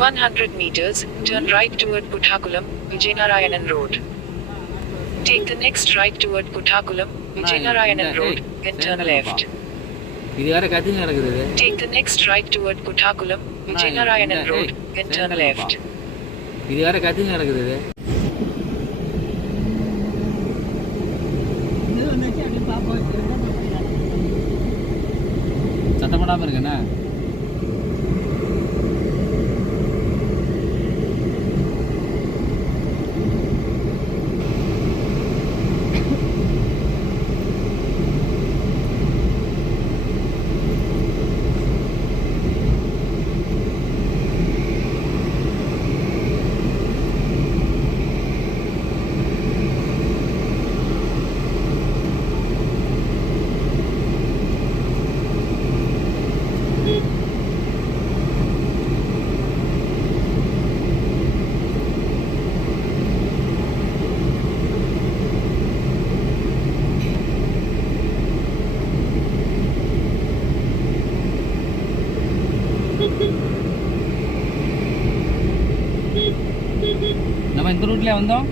100 meters, turn right toward Puttakulam, Vijayanarayanan Road. Take the next right toward Puttakulam, Vijayanarayanan Road, then turn left. Take the next right toward Puttakulam, Vijayanarayanan Road, then turn left. சத்தப்படாமல் இருக்கண்ணா. நம்ம இந்த ரூட்ல வந்தோம்.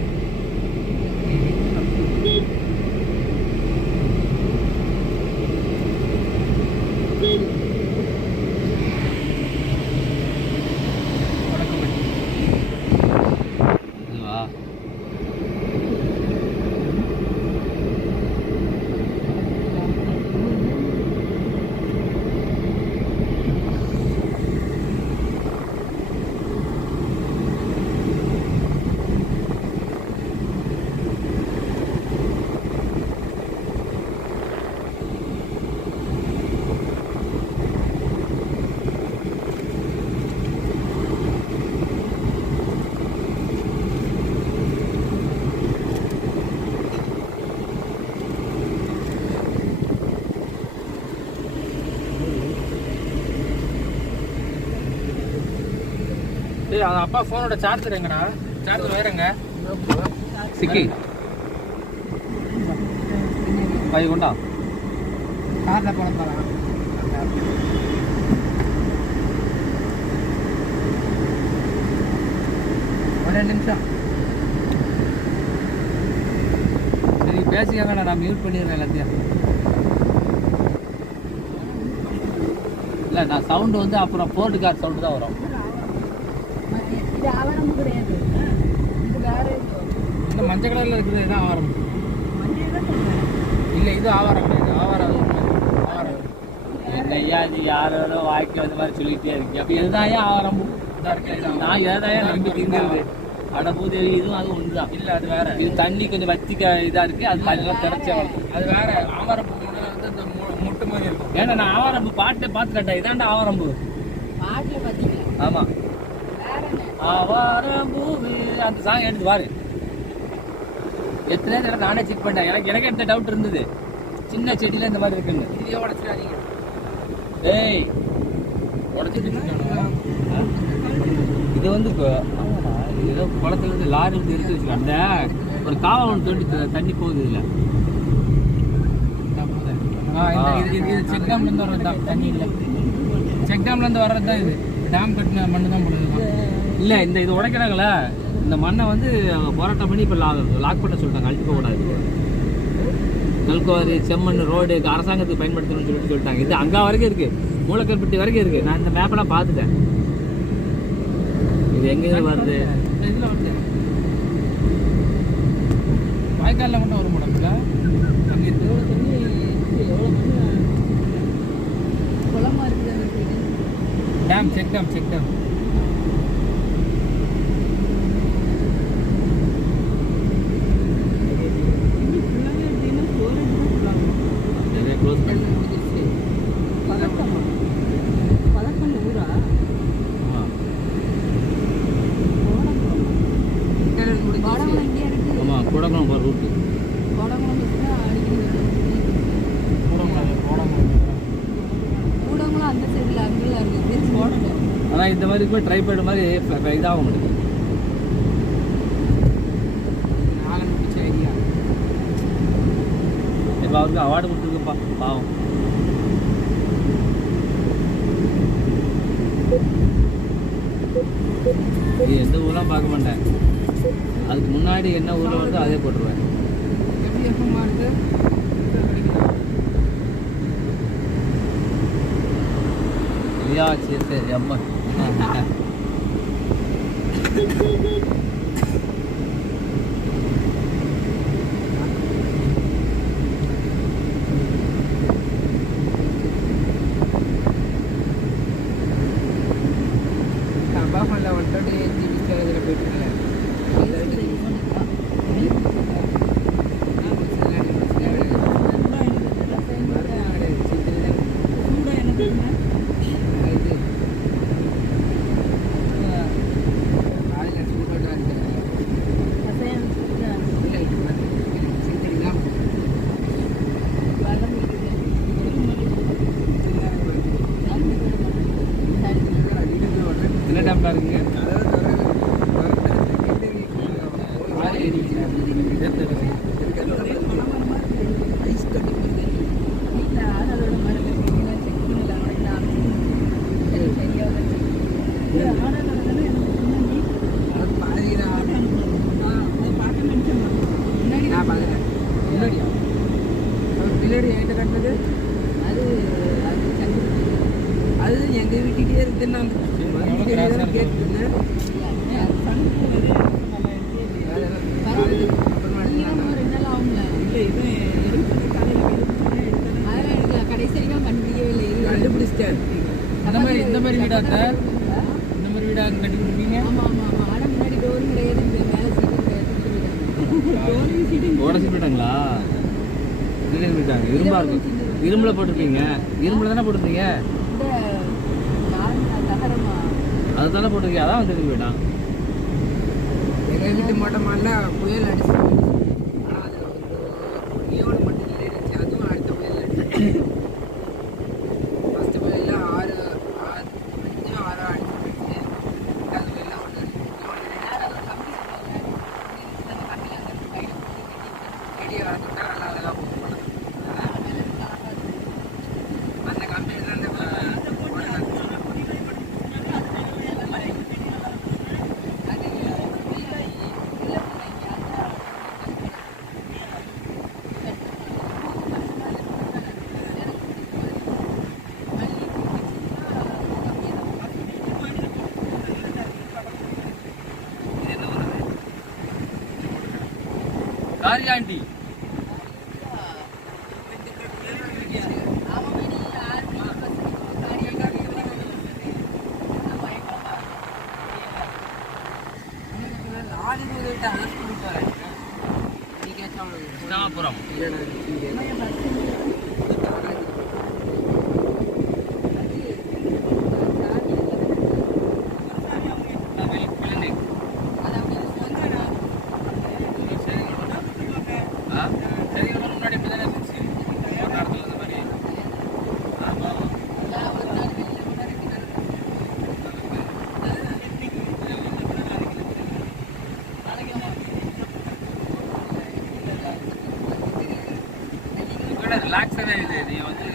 அப்பா போனோட charger எங்கடா? Charger வேறங்க சிக்கி by கொண்டா கார்ல போன போறா. ஒரு நிமிஷம் சரி பேசிக்கங்க. நான் மியூட் பண்ணிடுறேன் எல்லாத்தையும். இல்லை நான் சவுண்டு வந்து அப்புறம் போர்டு கார் சவுண்டு தான் வரும். இந்த மஞ்சள் கலர்ல இருக்குது இதுதான் ஆவாரம். இல்லை இது ஆவாரம் கிடையாது. ஆவாரம் என்னையா இது யாரோ வாய்க்கு வந்த மாதிரி சொல்லிட்டே இருக்கு. அப்போ எதுதான் ஆவாரம் நான் எதாவது நம்பி திங்கிறது. அடபூதேவி இதுவும் அது ஒன்று தான். இல்லை அது வேற. இது தண்ணி கொஞ்சம் வத்திக்க இதாக இருக்கு. அது தண்ணியெல்லாம் திறச்சி அது வேற. ஆவாரம்பு வந்து இந்த முட்டு மாதிரி இருக்கும். ஏன்னா நான் ஆவாரம்பு பாட்டை பார்த்துட்டேன். இதாண்டா ஆவாரம்பு பாட்டில் பார்த்தீங்களா? ஆமாம் ஆவாரம்பூ அந்த சாங் எடுத்து பாரு. எத்தனை தடவை நானே செக் பண்ணிட்டேன். எனக்கு எடுத்த டவுட் இருந்தது. சின்ன செடியில் இந்த மாதிரி இருக்குன்னு. இதையே உடச்சிடாதீங்க. ஏய் உடச்சிட்டு இது வந்து ஏதோ குளத்துல இருந்து லாரி வந்து எடுத்து வச்சுக்கோங்க. அந்த ஒரு காவல் ஒன்று தோண்டி தண்ணி போகுது. இல்லை இது செக் டேம்லேருந்து வர்றது தான். தண்ணி இல்லை செக் டேம்லேருந்து வர்றது தான். இது டேம் கட்டின மண்ணு தான் போடுது. இல்லை இந்த இது உடைக்கிறாங்களே இந்த மண்ணை வந்து போராட்டம் பண்ணி இப்போ லாக் பண்ண சொல்லிட்டாங்க. அழிக்க கூடாது. கல்குவாரி செம்மண் ரோடு அரசாங்கத்துக்கு பயன்படுத்தணும்னு சொல்லிட்டாங்க. இது அங்கே வரைக்கும் இருக்குது. மூலக்கல்பட்டி வரைக்கும் இருக்குது. நான் இந்த மேப்பெல்லாம் பார்த்துட்டேன். இது எங்கே வருது? இதில் வருது. வாய்க்காலில் மட்டும் வரும் மேடம்ல. அங்கே எவ்வளோ தண்ணி எவ்வளோ குளமாக இருக்குது. Dam check dam check dam. Koodankulam போகிற ரூட்டு. ஆனால் இந்த மாதிரி கூட ட்ரை பண்ண மாதிரி இதாகும் முடியுது. இப்போ அவருக்கு அவார்டு கொடுத்துருக்குப்பா பாவம். இது எந்த ஊரெலாம் பார்க்க மாட்டேன். அதுக்கு முன்னாடி என்ன ஊரில் வருதோ அதே போட்டுருவேன். எப்படி எப்போ மாறுது? இல்லையா? சரி சரி அம்மா. பாஃபல்ல வந்துட்டு ஜிபிஸ்ல இதில் போயிட்டுருக்கல. என்ன டைம்ல இருக்குங்க? பின்னாடி என்கிட்ட கட்டினது அது எங்கள் வீட்டுக்கிட்டே இருக்குது. நான் கேட்டுருந்தேன். கண்டுபிடிச்சிட்டேன். இந்த மாதிரி வீடா சார்? இந்த மாதிரி வீடா கட்டி கொடுப்பீங்க? உடச்சி போயிட்டாங்களா? இல்லைன்னு போயிட்டாங்க. இரும்பா இருக்கும். இரும்புல போட்டிருக்கீங்க. இரும்புல தானே போட்டிருக்கீங்க? அதுதானே போட்டிருக்கீங்க. அதான் வந்து போயிட்டான். எங்கள் வீட்டு மொட்டை மாடல புயல் அடிச்சு ஆனால் அதில் லியோடு மட்டும் இல்லை இருந்துச்சு. அதுவும் அடுத்த புயல் அடிச்சு. ஃபஸ்ட்டு புயலில் 5 6 அடிச்சு. அது புயலில் ஒன்று செடியை வளர்த்துட்டா நல்லா அழகாக போகும். அந்த கம்பெனி தான் அந்த காரியாண்டி கிருஷ்ணாபுரம். முன்னாடி இப்படிதானே இருந்துச்சு. இந்த மாதிரி ரிலாக்ஸாக இது. நீ வந்து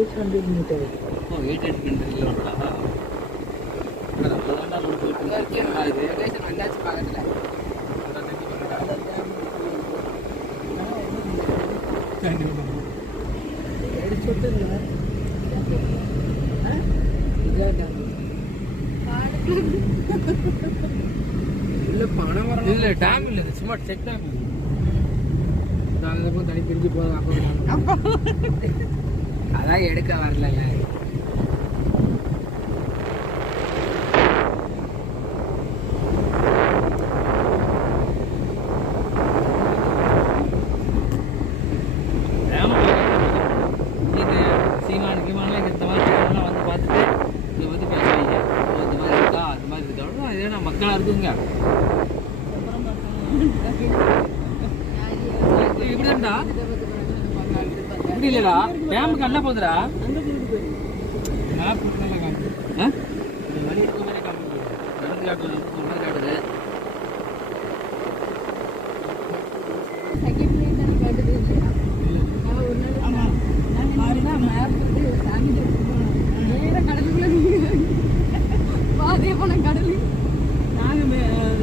800 meters. ஓ 800 கிலோமீட்டரா? அதான் நம்ம போயிட்டு இது லொகேஷன் வந்தாச்சு பக்கத்துல. இல்ல பணம் வர இல்ல டேம் இல்ல இது சும்மா செக் டேம். அந்த தனி பிரிஞ்சு போகுது. அப்போ அதான் எடுக்க வரல. சீமானுலாம் இந்த மாதிரி வந்து பார்த்துட்டு இதை வந்து பேசுவீங்க. இந்த மாதிரி இருக்கா அந்த மாதிரி இருக்கா இதே நான் மக்களாக இருக்குங்க. இப்படிதான்டா இப்படி இல்லைடா டேமுக்கு நல்லா போகுதுடா. மேப் நல்லா காட்டுது. இந்த வழி இருக்க மாதிரி காட்டுது. நடந்து காட்டுது மாதிரி காட்டுது.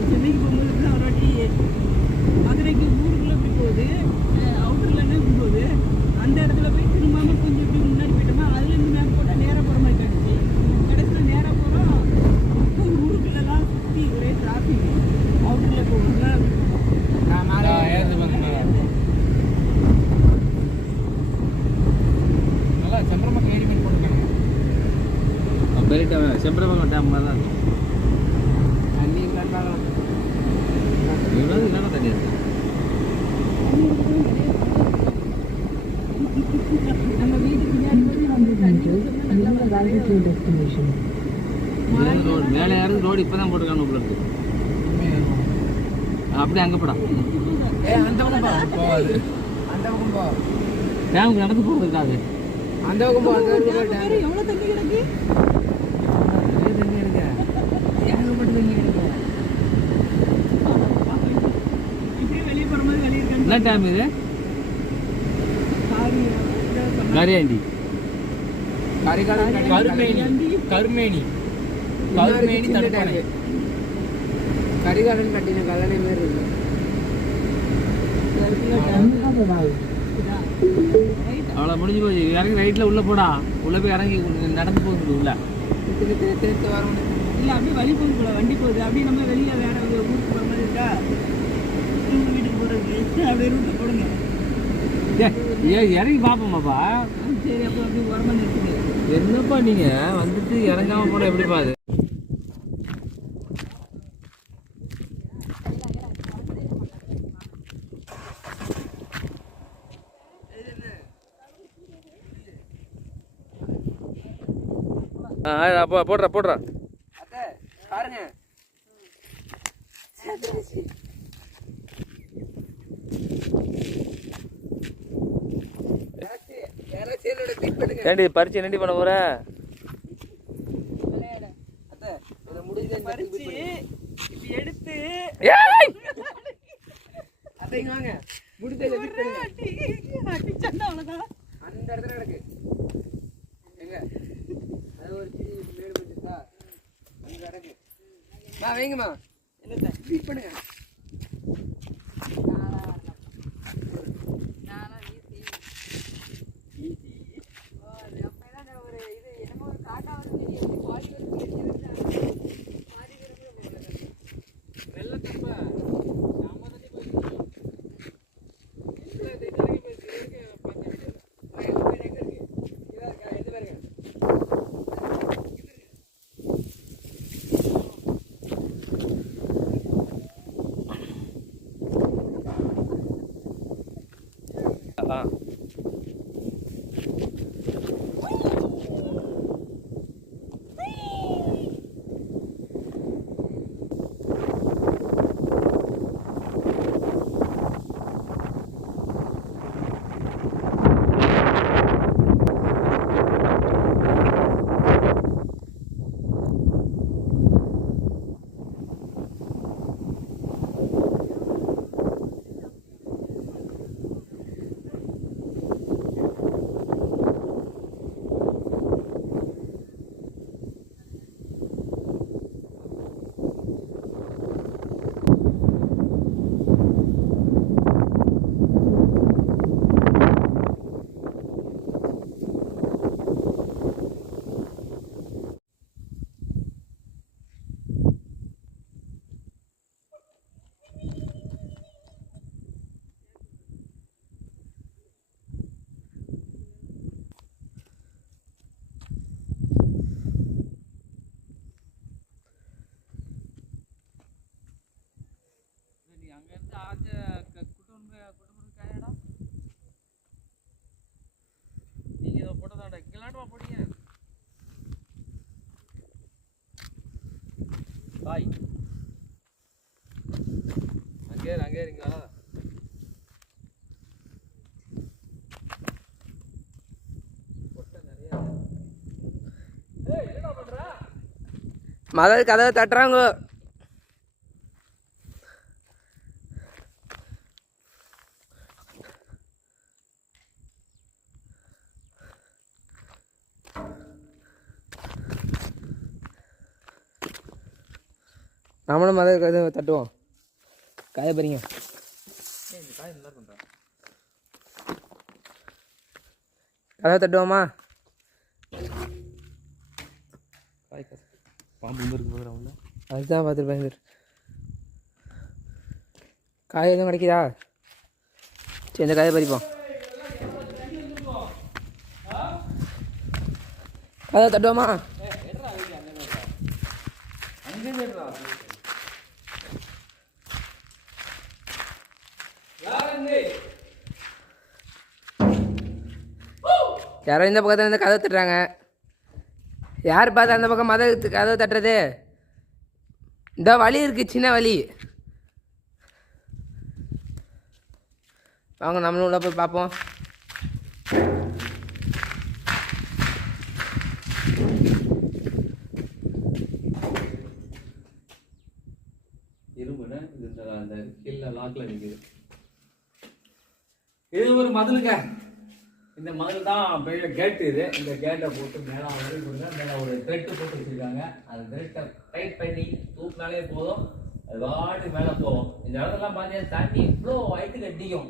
சென்னைக்கு போகும்போது ஒரு வாட்டி மதுரைக்கு ஊருக்குள்ள இப்படி போகுது, அவுட்டர்ல என்ன போகுது, அந்த இடத்துல போய் திரும்பாம கொஞ்சம் இப்படி முன்னாடி போயிட்டோமா, அதுல இருந்து மேப் போட்டால் நேராக போகிற மாதிரி காட்டுச்சு. கடைசியில் நேராக போகிறோம், ஊருக்குள்ளெல்லாம் சுற்றி ஒரே டிராஃபிக். அவுட்டரில் போகணும்னா நல்லா செம்பரமக்கம் ஏரி மீன் போட்டுருக்காங்க. செம்பரமக்கம் டேம் மாதிரி தான் இருக்கும். தண்ணி இல்லைன்னு என்னென்ன தண்ணி இருக்கு. நம்ம வீட்டுக்கு ரோடு மேலே யாரும் ரோடு இப்போ தான் போட்டுருக்காங்க உங்களுக்கு. அப்படியே அங்கே போடா. அந்த பக்கம் போகாது. அந்த பக்கம் போ. டேமுக்கு நடந்து போகிறதுக்காக அந்த பக்கம் போ. அந்த எவ்வளோ தண்ணி கிடக்கு? தண்ணி இருக்கு. ஏகப்பட்ட தண்ணி இருக்கு. இப்படியே வெளியே போகிற மாதிரி வெளியே இருக்காங்க. என்ன டேம் இது? கரியாண்டி கருமேனி தடுப்பணை. கரிகாலன் கட்டின கல்லணை மாதிரி இருக்கு. அவ்வளோ முடிஞ்சு போச்சு. இறங்கி ரைட்டில் உள்ளே போடா. உள்ளே போய் இறங்கி நடந்து போகுது உள்ள. தேர்த்து வரணும். இல்லை அப்படியே வழி போகுது போல, வண்டி போகுது. அப்படியே நம்ம வெளியே வேற ஊருக்கு போகிற மாதிரி இருக்கா, இவங்க வீட்டுக்கு போகிறதுக்கு அப்படியே ரூட்டை போடுங்க. இறங்கி பார்ப்போமாப்பா. சரி, அப்போ அப்படி உரமா நிறுத்துங்க. என்னப்பா நீங்கள் வந்துட்டு இறங்காமல் போனால் எப்படிப்பா அது? போடுறா அத்தை பாருங்க. ஏண்டி பறிச்சு என்னடி பண்ண போற? அத்தை இதை முடிஞ்ச பறிச்சு இப்படி எடுத்து அத்தை இங்க வாங்க. முடிஞ்ச அடிச்சா அவ்வளோதான். அந்த இடத்துல கிடக்கு. எங்க அது ஒரு சின்ன மேடு போச்சுப்பா. அங்க கிடக்கு. வா வைங்கம்மா. என்னத்தை ஸ்வீட் பண்ணுங்க. அங்கேருந்து ஆஞ்ச குடும்பம் காயடா நீங்கள் இதை போட்டதாடா இங்கெல்லாண்டா போட்டீங்க பாய் அங்கே இருங்களா மதல் கதவை தட்டுறாங்க. நம்மளும் மதல் கதவை தட்டுவோம். காய போறீங்க கதவை தட்டுவோமா? பாம்பு இருக்கு போதும் அவங்கள அதுதான் பார்த்துட்டு பயந்துரு. காய் எதுவும் கிடைக்குதா? சரி இந்த காயை பறிப்போம். கதவை தட்டுவோமா? யாரோ இந்த பக்கத்தில் இருந்து கதவை தட்டுறாங்க. யார் பார்த்து அந்த பக்கம் கதவை தட்டுறது? இந்த வழி இருக்கு, சின்ன வழி. வாங்க நம்மளும் உள்ள போய் பார்ப்போம். இரும்புன்னு இது அந்த கீழே லாக்கில் நிற்குது. இது ஒரு மதிலுங்க. இந்த மதில் தான் பெரிய கேட்டு. இது இந்த கேட்டை போட்டு மேலே மேலே ஒரு த்ரெட்டு போட்டு வச்சுருக்காங்க. அந்த த்ரெட்டை டைட் பண்ணி தூக்கினாலே போதும், அது வாட்டி மேலே போகும். இந்த இடத்துலாம் பார்த்தீங்கன்னா தண்ணி இவ்வளோ வயிற்றுக்கு அடிக்கும்.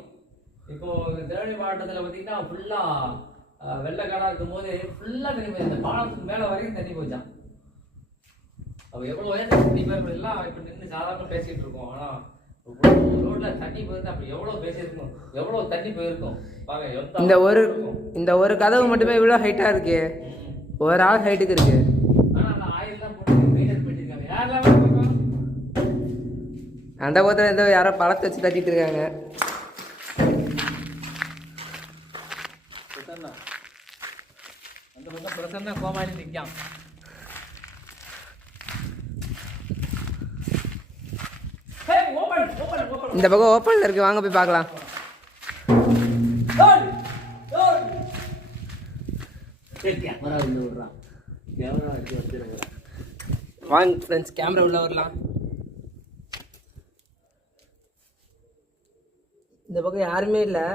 இப்போது தேனி மாவட்டத்தில் பார்த்தீங்கன்னா ஃபுல்லாக வெள்ளைக்காடாக இருக்கும் போது ஃபுல்லாக தண்ணி போய் இந்த பாலத்துக்கு மேலே வரைக்கும் தண்ணி போச்சான். அப்போ எவ்வளோ உயர்ந்த தண்ணி போயிருக்கலாம். இப்போ நின்று சாதாரண பேசிகிட்டு இருக்கோம். ஆனால் ரோட்ல தண்ணி போயிருந்தா அப்படி எவ்வளவு பேசியிருக்கும், எவ்வளவு தண்ணி போயிருக்கும் பாருங்க. இந்த ஒரு கதவு மட்டுமே இவ்வளோ ஹைட்டா இருக்கு. ஒரு ஆள் ஹைட்டுக்கு இருக்கு. ஆனா அந்த ஆயில் தான் போட்டு மெயின்டைன் பண்ணிருக்காங்க. யாரெல்லாம் அந்த பக்கத்துல ஏதோ யாரோ பழத்தை வச்சு தட்டிட்டு இருக்காங்க. அந்த பக்கம் பிரசன்னா கோமாளி நிற்கான். இந்த பக்கம் ஓப்பன்ல இருக்கு, வாங்க போய் பார்க்கலாம். வாங்க ஃப்ரெண்ட்ஸ், கேமரா உள்ள வரலாம். இந்த பக்கம் யாருமே இல்லை,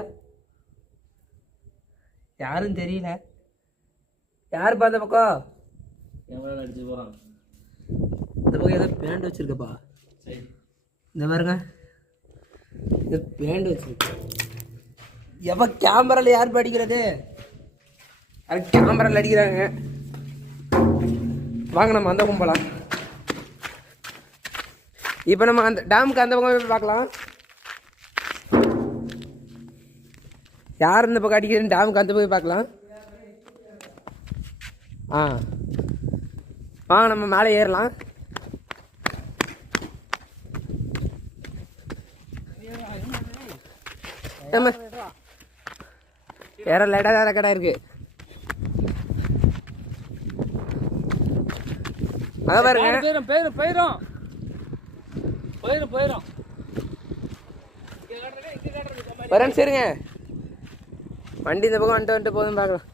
யாரும் தெரியல. யார் பார்த்த பக்கம்? கேமரா அடிச்சு போறான். இந்த பக்கம் ஏதோ பேண்ட் வச்சிருக்கப்பா. இந்த பாருங்க, இது பேண்ட் வச்சிருக்கு. எப்ப கேமரால யார் படிக்கிறது? கேமரால அடிக்கிறாங்க. வாங்க நம்ம அந்த பக்கம் போகலாம். இப்போ நம்ம அந்த டேமுக்கு அந்த பக்கம் போய் பார்க்கலாம். யார் இந்த பக்கம் அடிக்கிறதுன்னு டேமுக்கு அந்த போய் பார்க்கலாம். வாங்க நம்ம மேலே ஏறலாம். வேற லேட்டா கடை இருக்கு. போயிரும் வரேன். சரிங்க, வண்டி இந்த பக்கம் வந்துட்டு போதும் பார்க்கலாம்.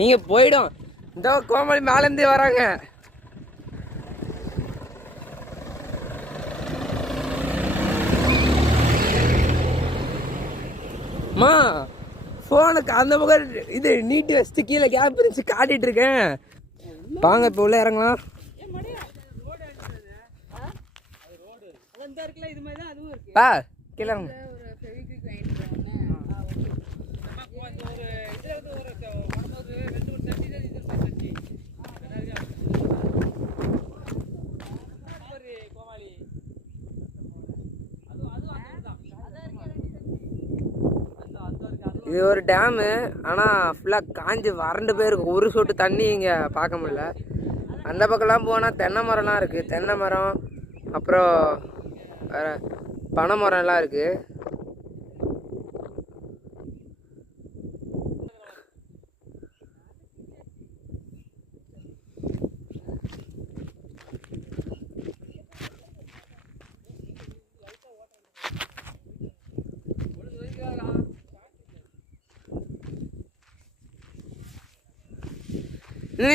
நீங்க போயிடும். இந்த கோமாளி மேலேருந்தே வராங்க. மா ஃபோனுக்கு அந்த பக்கம் இது நீட்டி வச்சுட்டு கீழே கேப் இருந்துச்சு காட்டிட்டு இருக்கேன். வாங்க இப்போ உள்ள இறங்கலாம். பா கீழே இறங்க. இது ஒரு டேமு, ஆனால் ஃபுல்லாக காஞ்சி வறண்டு போயிருக்கு. ஒரு சொட்டு தண்ணி இங்கே பார்க்க முடியல. அந்த பக்கம்லாம் போனால் தென்னை மரம்லாம் இருக்குது. தென்னை மரம், அப்புறம் வேறு பனை மரம்லாம் இருக்குது.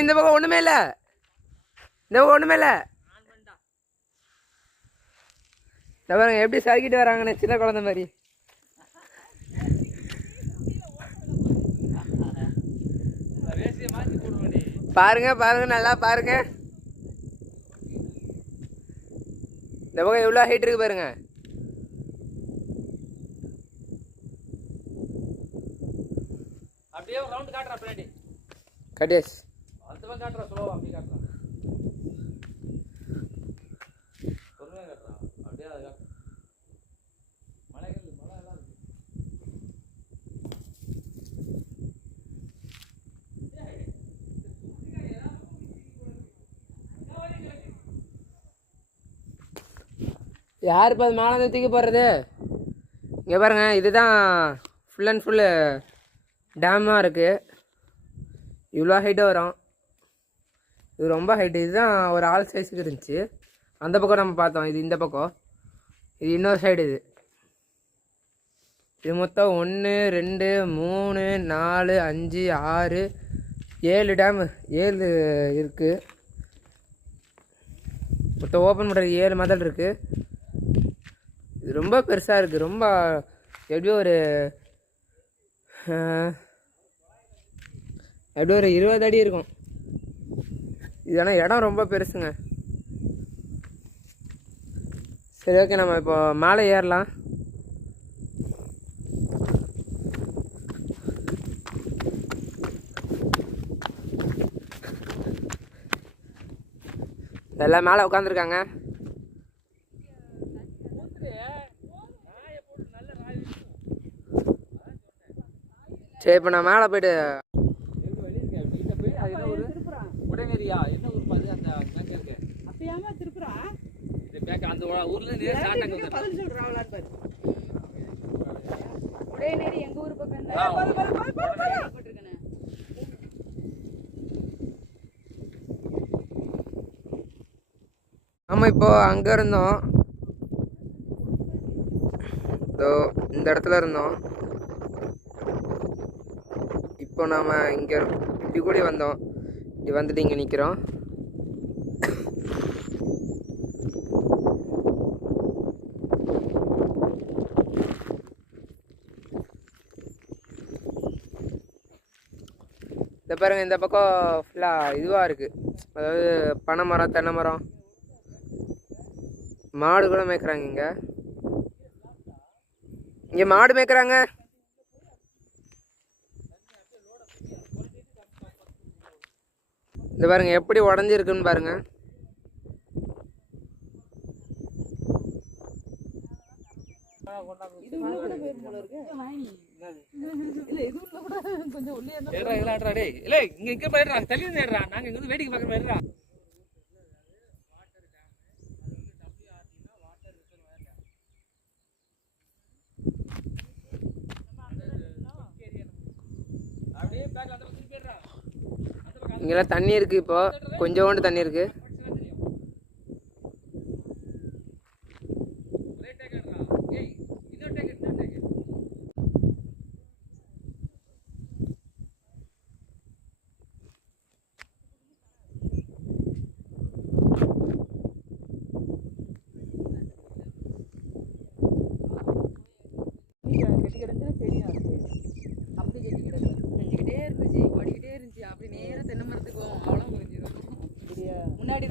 இந்த பக்கம் ஒன்றுமே இல்லை, இந்த பக்கம் ஒன்றுமே இல்லை. இந்த பாருங்க எப்படி சறுக்கிட்டு வராங்கன்னு, சின்ன குழந்தை மாதிரி. பாருங்க பாருங்க, நல்லா பாருங்க. இந்த பக்கம் எவ்வளோ ஹைட் இருக்கு பாருங்க. அப்படியே ஒரு ரவுண்ட் காட்டுறா பின்னாடி. கட்டேஷ் அந்த பக்கம் காட்டுறா, ஸ்லோவா அப்படி காட்டுறா. பொறுமையாக காட்டுறா. அப்படியே அதை காட்டு. மலைகள் மலை எல்லாம் இருக்கு. யார் இப்போ அது மேலே தூக்கி போடுறது? இங்கே பாருங்க, இதுதான் ஃபுல் அண்ட் ஃபுல்லு டேமாக இருக்குது. இவ்வளோ ஹைட்டாக வரும். இது ரொம்ப ஹைட்டு. இதுதான் ஒரு ஆள் சைஸுக்கு இருந்துச்சு. அந்த பக்கம் நம்ம பார்த்தோம். இது இந்த பக்கம், இது இன்னொரு சைடு. இது மொத்தம் 1 2 3 4 5 6 7 டேமு, 7 இருக்குது. மொத்தம் ஓப்பன் பண்ணுறது 7 மதல் இருக்குது. இது ரொம்ப பெருசாக இருக்குது. ரொம்ப எப்படியும் ஒரு 20 அடி இருக்கும். இதனால் இடம் ரொம்ப பெருசுங்க. சரி, ஓகே, நம்ம இப்போ மேலே ஏறலாம். எல்லாம் மேலே உட்காந்துருக்காங்க. சரி, இப்போ நான் மேலே போய்ட்டு உடனேரியா என்ன ஊர் அது? அந்த பேங்க் இருக்கு. அப்பயாம திருப்புறா இந்த பேங்க் அந்த ஊர்ல இருந்து ஸ்டார்ட் ஆகுது. பதில் சொல்றாங்களா பாரு. உடையநேரி எங்க ஊர் பக்கம் போட்டுருக்கேன். ஆமாம், இப்போ அங்கே இருந்தோம். இதோ இந்த இடத்துல இருந்தோம். இப்போ நாம் இங்கே இப்படி கூடி வந்தோம். இப்படி வந்துட்டு இங்கே நிற்கிறோம். இந்த பாருங்கள், இந்த பக்கம் ஃபுல்லாக இதுவாக இருக்குது. அதாவது பனை மரம், தென்னை மரம், மாடு கூட மேய்க்கிறாங்க. இங்கே மாடு மேய்க்கிறாங்க. இந்த பாருங்க எப்படி உடஞ்சிருக்குன்னு பாருங்க. வேடிக்கை பார்க்க இங்கெல்லாம் தண்ணி இருக்கு. இப்போ கொஞ்சோண்டு தண்ணி இருக்கு.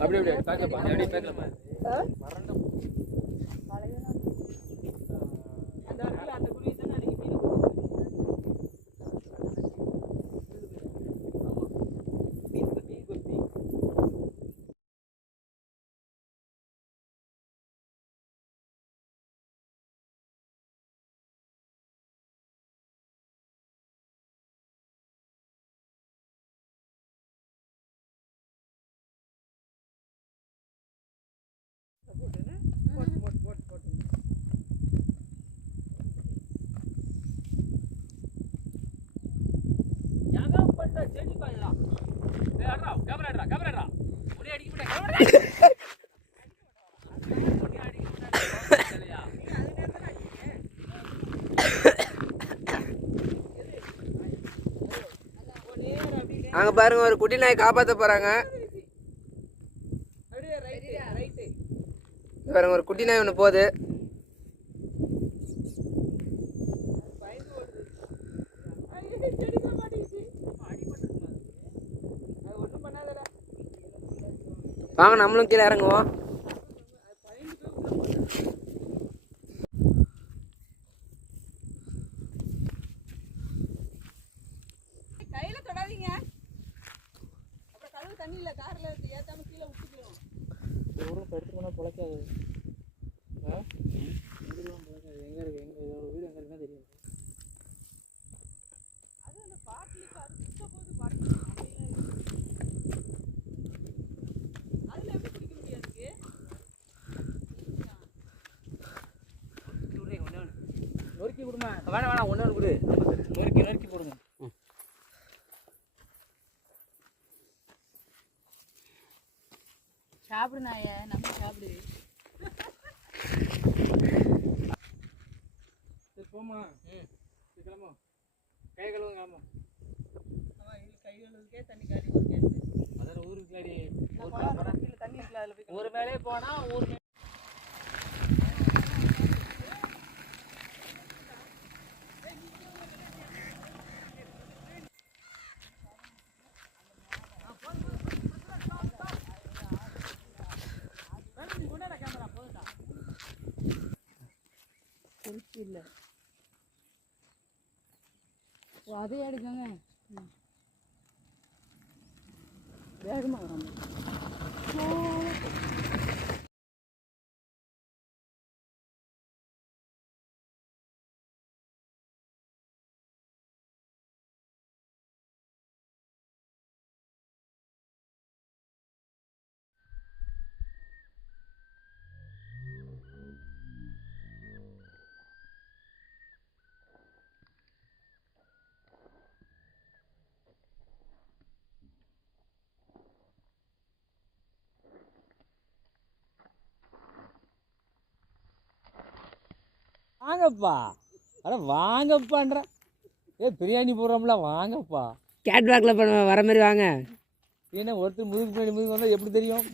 அப்படியே பேக்கலாமா? செடி பாருடா. டேய் அடடா, கேமராடா. ஒரே அடிக்க மாட்டே. கேமரா. அங்கே பாருங்க ஒரு குட்டி நாய் காப்பாற்ற போகிறாங்க. பாருங்க ஒரு குட்டி நாய் ஒன்று போகுது. வாங்க நம்மளும் கீழே இறங்குவோம். கையில தொடாதீங்க, அப்புறம் கழுவு தண்ணியில் காரில் ஏற்றாம கீழே விட்டுக்கலாம். எடுத்துக்கணும் பிழைக்காது. எங்கே இருக்கு எங்கள் வீடு எங்கே இருக்குன்னா தெரியாது. அது அந்த பாட்டிலுக்கு அறுத்த போது பாட்டில் அதில் எப்படி பிடிக்க முடியாது? நொறுக்கி கொடுமா. வேணாம் ஒன்று கொடு. நொறுக்கி கொடுங்க. சாப்பிடு நாய, நம்ம சாப்பிடு. சரி போமா. கிளம்பும். கை கழுவுங்க. கிளம்பும். கை கழுவுக்கே தண்ணி காலி ஒரு அதில் ஊருக்கு காடி தண்ணி இருக்குல்ல, அதில் போய் ஒரு மேலே போனால் ஊர் இல்லை. அதே எடுக்கங்க, வேகமாக வராங்க. வாங்கப்பா. வாங்கப்பான்ற. பிரியாணி போடுறோம்ல, வாங்கப்பா. கேட் வாக்கில் வர மாதிரி வாங்க. ஏன்னா ஒருத்தர் முதுகு வந்தால் எப்படி தெரியும்?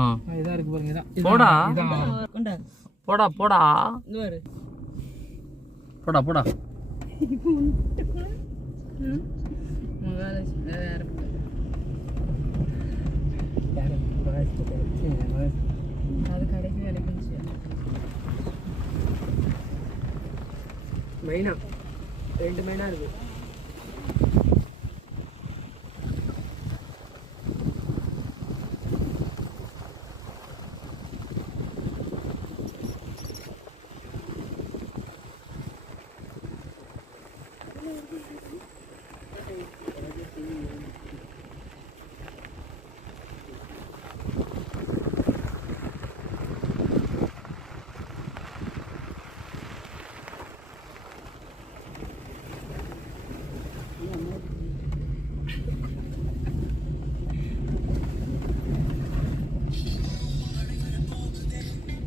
ஆ இதாக இருக்குது பாருங்க. இதான் போடா கொண்டா போடா போடா இந்த பாரு போடா போடா. அது கடைக்கு வேலைக்கு மெயினா 2 மெயினாக இருக்குது.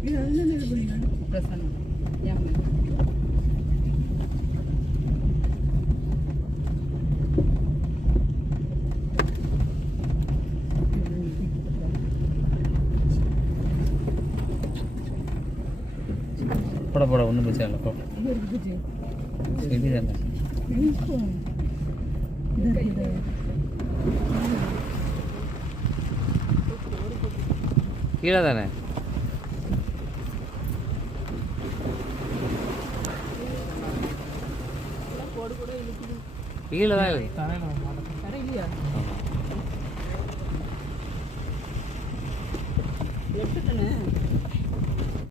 இது என்ன இது பண்ணீங்க பிரசன்னம் ஏன் போடா போடா ஒன்றும் பிரச்சனை இல்லை. போ சரி தானே. கீழே தானே. கீழே தான் இருக்குது. கடை இல்லையா எடுத்துட்டேனே